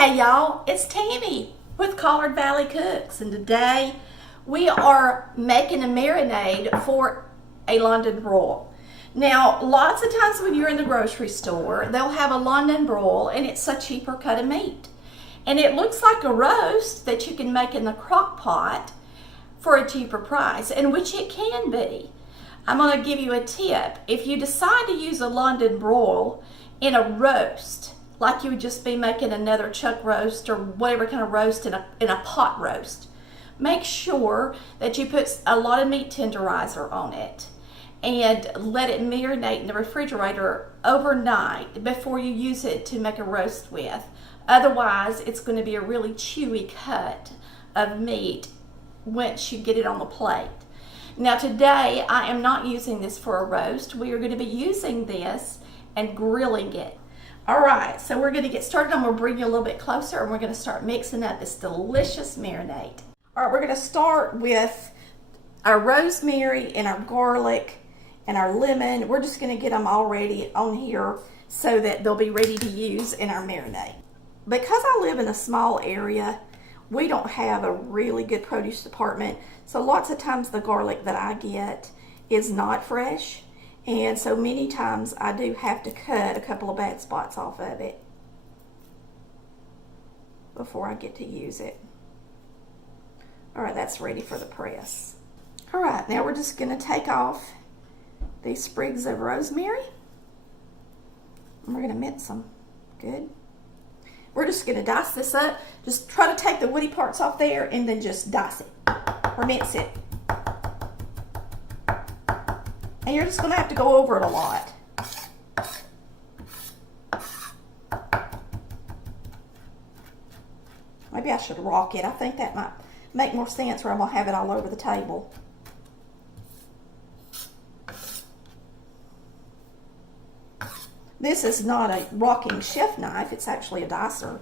Hey y'all, it's Tammy with Collard Valley Cooks, and today we are making a marinade for a London broil. Now, lots of times when you're in the grocery store, they'll have a London broil and it's a cheaper cut of meat. And it looks like a roast that you can make in the crock pot for a cheaper price, and which it can be. I'm going to give you a tip. If you decide to use a London broil in a roast, like you would just be making another chuck roast or whatever kind of roast in a pot roast, make sure that you put a lot of meat tenderizer on it and let it marinate in the refrigerator overnight before you use it to make a roast with. Otherwise, it's going to be a really chewy cut of meat once you get it on the plate. Now today, I am not using this for a roast. We are going to be using this and grilling it. All right, so we're going to get started. I'm going to bring you a little bit closer and we're going to start mixing up this delicious marinade. All right, we're going to start with our rosemary and our garlic and our lemon. We're just going to get them already on here so that they'll be ready to use in our marinade. Because I live in a small area, we don't have a really good produce department, so lots of times the garlic that I get is not fresh. And so many times I do have to cut a couple of bad spots off of it before I get to use it. All right, that's ready for the press. All right, now we're just going to take off these sprigs of rosemary and we're going to mince them. Good. We're just going to dice this up. Just try to take the woody parts off there and then just dice it or mince it. And you're just going to have to go over it a lot. Maybe I should rock it. I think that might make more sense, or I'm going to have it all over the table. This is not a rocking chef knife. It's actually a dicer.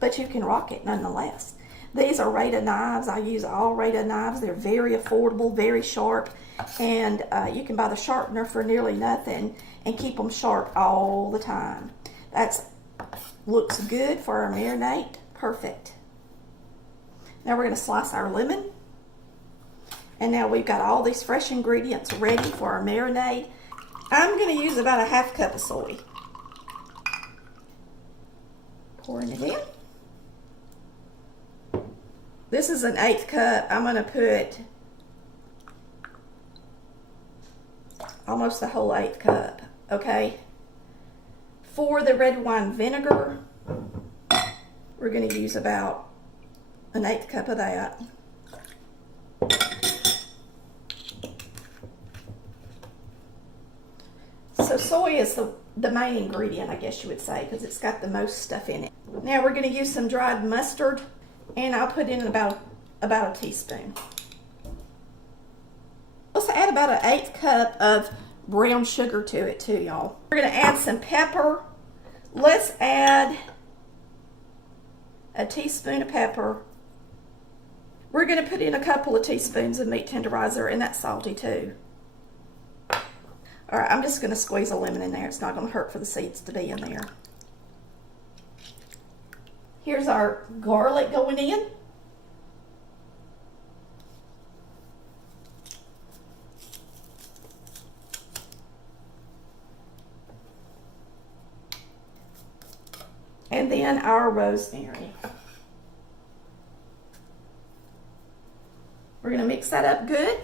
But you can rock it nonetheless. These are Rata knives. I use all Rata knives. They're very affordable, very sharp. And you can buy the sharpener for nearly nothing and keep them sharp all the time. That looks good for our marinade. Perfect. Now we're going to slice our lemon. And now we've got all these fresh ingredients ready for our marinade. I'm going to use about a half cup of soy. Pouring it in. This is an 1/8 cup. I'm going to put almost the whole 1/8 cup, okay? For the red wine vinegar, we're going to use about an 1/8 cup of that. So soy is the main ingredient, I guess you would say, because it's got the most stuff in it. Now we're going to use some dried mustard, and I'll put in about a teaspoon. Let's add about an 1/8 cup of brown sugar to it too, y'all. We're going to add some pepper. Let's add a teaspoon of pepper. We're going to put in a couple of teaspoons of meat tenderizer, and that's salty too. All right, I'm just going to squeeze a lemon in there. It's not going to hurt for the seeds to be in there. Here's our garlic going in. And then our rosemary. We're going to mix that up good.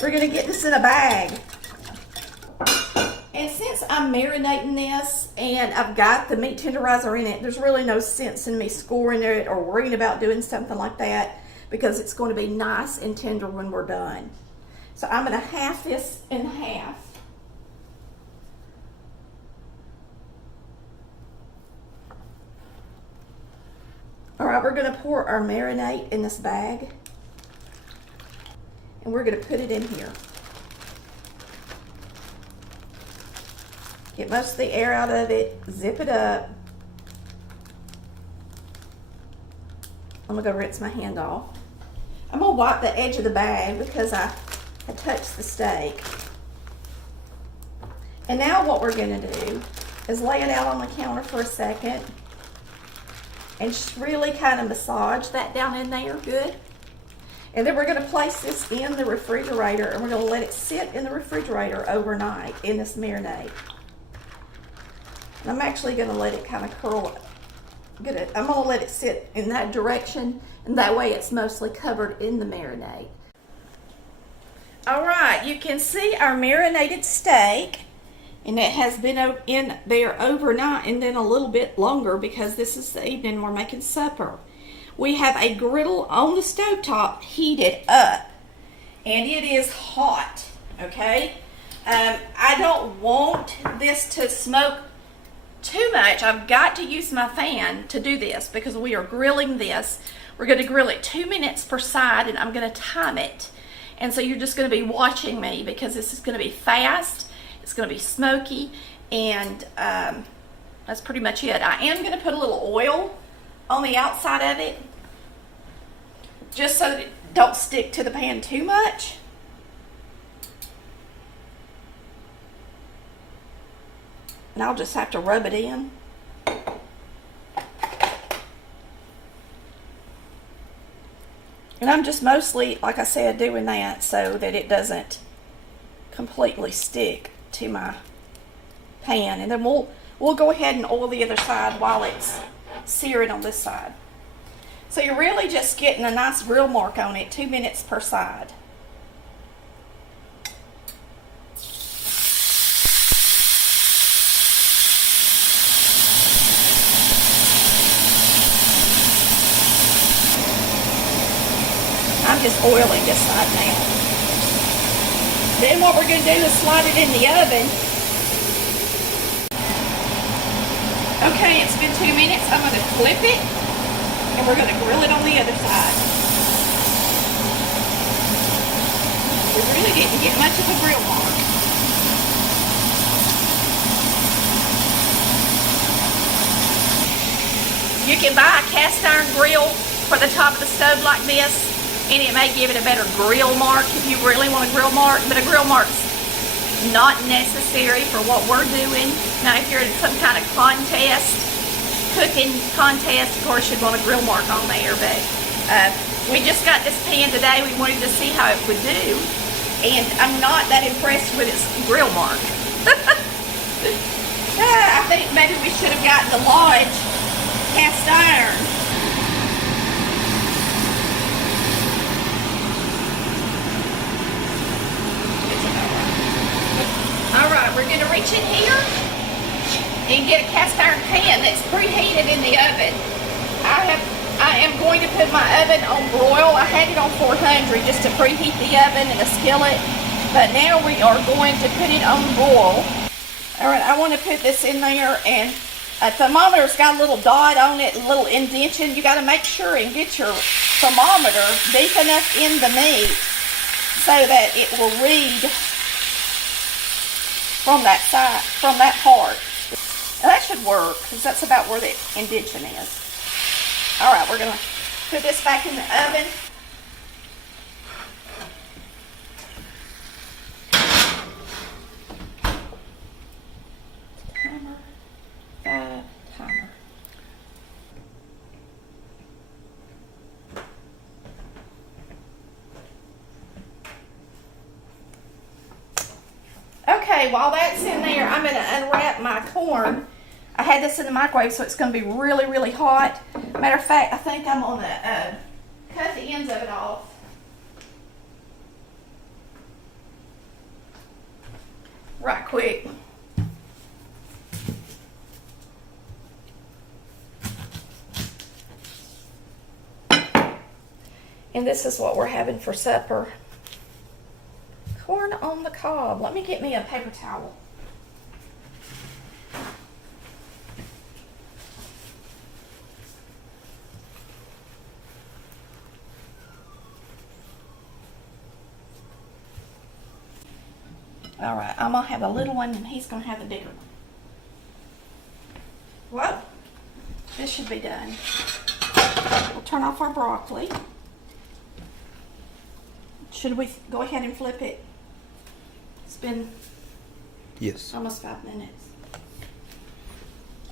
We're going to get this in a bag. And since I'm marinating this and I've got the meat tenderizer in it, there's really no sense in me scoring it or worrying about doing something like that, because it's going to be nice and tender when we're done. So I'm going to half this in half. All right, we're going to pour our marinade in this bag. And we're going to put it in here. Get most of the air out of it. Zip it up. I'm going to go rinse my hand off. I'm going to wipe the edge of the bag because I touched the steak. And now what we're going to do is lay it out on the counter for a second and just really kind of massage that down in there good. And then we're going to place this in the refrigerator, and we're going to let it sit in the refrigerator overnight in this marinade. And I'm actually going to let it kind of curl. I'm going to let it sit in that direction, and that way it's mostly covered in the marinade. All right, you can see our marinated steak, and it has been in there overnight and then a little bit longer because this is the evening we're making supper. We have a griddle on the stovetop heated up, and it is hot, okay? I don't want this to smoke too much. I've got to use my fan to do this because we are grilling this. We're going to grill it 2 minutes per side, and I'm going to time it. And so you're just going to be watching me because this is going to be fast. It's going to be smoky, and that's pretty much it. I am going to put a little oil on the outside of it just so that it don't stick to the pan too much. And I'll just have to rub it in. And I'm just mostly, like I said, doing that so that it doesn't completely stick to my pan. And then we'll go ahead and oil the other side while it's searing on this side. So you're really just getting a nice grill mark on it, 2 minutes per side. I'm just oiling this side now. Then what we're going to do is slide it in the oven. Okay, it's been 2 minutes. I'm going to flip it, and we're going to grill it on the other side. We really didn't get much of a grill mark. You can buy a cast iron grill for the top of the stove like this, and it may give it a better grill mark if you really want a grill mark, but a grill mark's not necessary for what we're doing. Now, if you're in some kind of contest, cooking contest, of course you'd want a grill mark on there, but we just got this pan today. We wanted to see how it would do, and I'm not that impressed with its grill mark. I think maybe we should have gotten the Lodge cast iron. Alright, we're going to reach in here and get a cast iron pan that's preheated in the oven. I am going to put my oven on broil. I had it on 400 just to preheat the oven and the skillet, but now we are going to put it on broil. Alright, I want to put this in there, and a thermometer's got a little dot on it, a little indentation. You got to make sure and get your thermometer deep enough in the meat so that it will read from that side, from that part. Now that should work, because that's about where the indentation is. Alright, we're going to put this back in the oven. Timer. Okay, while that's in there, I'm going to unwrap my corn. I had this in the microwave, so it's going to be really, really hot. Matter of fact, I think I'm going to cut the ends of it off. Right quick. And this is what we're having for supper. Corn on the cob. Let me get me a paper towel. All right, I'm gonna have a little one and he's gonna have a bigger one. Well, this should be done. We'll turn off our broccoli. Should we go ahead and flip it? It's been Yes. almost 5 minutes.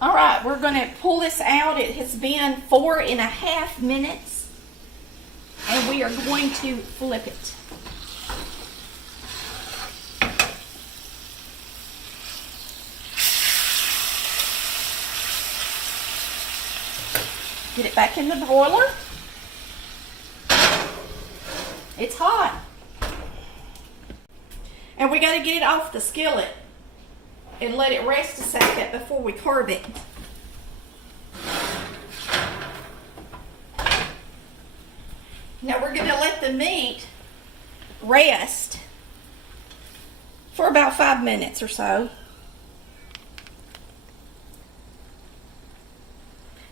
All right, we're going to pull this out. It has been 4.5 minutes, and we are going to flip it. Get it back in the broiler. It's hot. And we got to get it off the skillet and let it rest a second before we carve it. Now we're going to let the meat rest for about 5 minutes or so.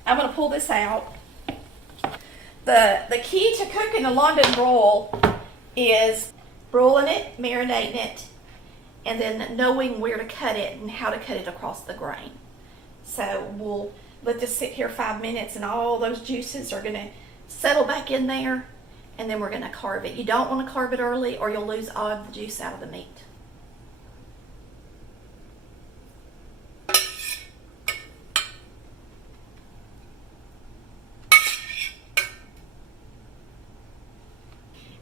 I'm going to pull this out. The key to cooking a London broil is broiling it, marinating it, and then knowing where to cut it and how to cut it across the grain. So we'll let this sit here 5 minutes, and all those juices are going to settle back in there, and then we're going to carve it. You don't want to carve it early or you'll lose all of the juice out of the meat.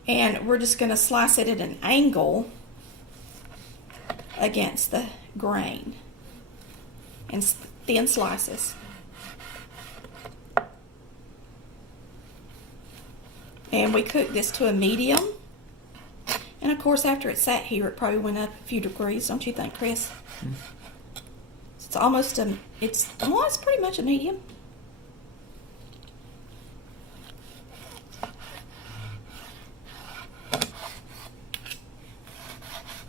And we're just going to slice it at an angle against the grain in thin slices. And we cook this to a medium. And of course, after it sat here, it probably went up a few degrees, don't you think, Chris? Mm. It's almost it's pretty much a medium.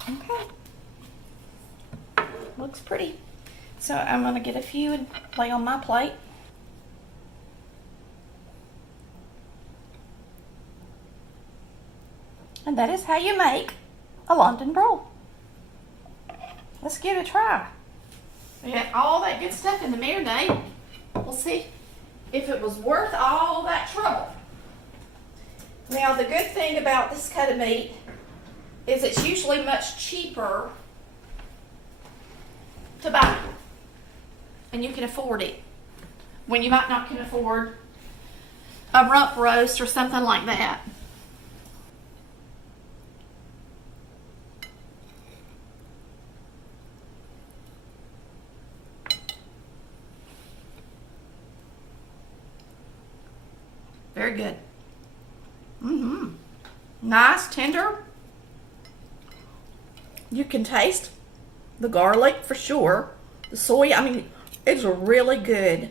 Okay. Looks pretty. So I'm going to get a few and lay on my plate. And that is how you make a London broil. Let's give it a try. We got all that good stuff in the marinade. We'll see if it was worth all that trouble. Now, the good thing about this cut of meat is it's usually much cheaper to buy, and you can afford it when you might not can afford a rump roast or something like that. Very good. Nice, tender. You can taste the garlic for sure. The soy, I mean, it's really good.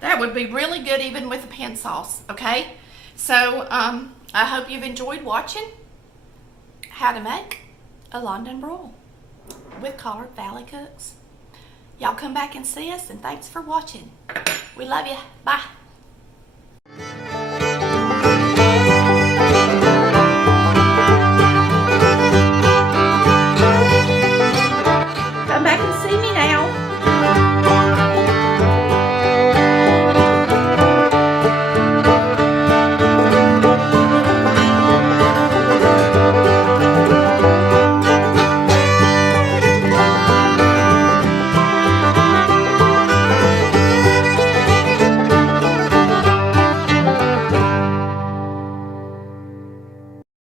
That would be really good even with a pan sauce, okay? So, I hope you've enjoyed watching how to make a London broil with Collard Valley Cooks. Y'all come back and see us, and thanks for watching. We love you. Bye.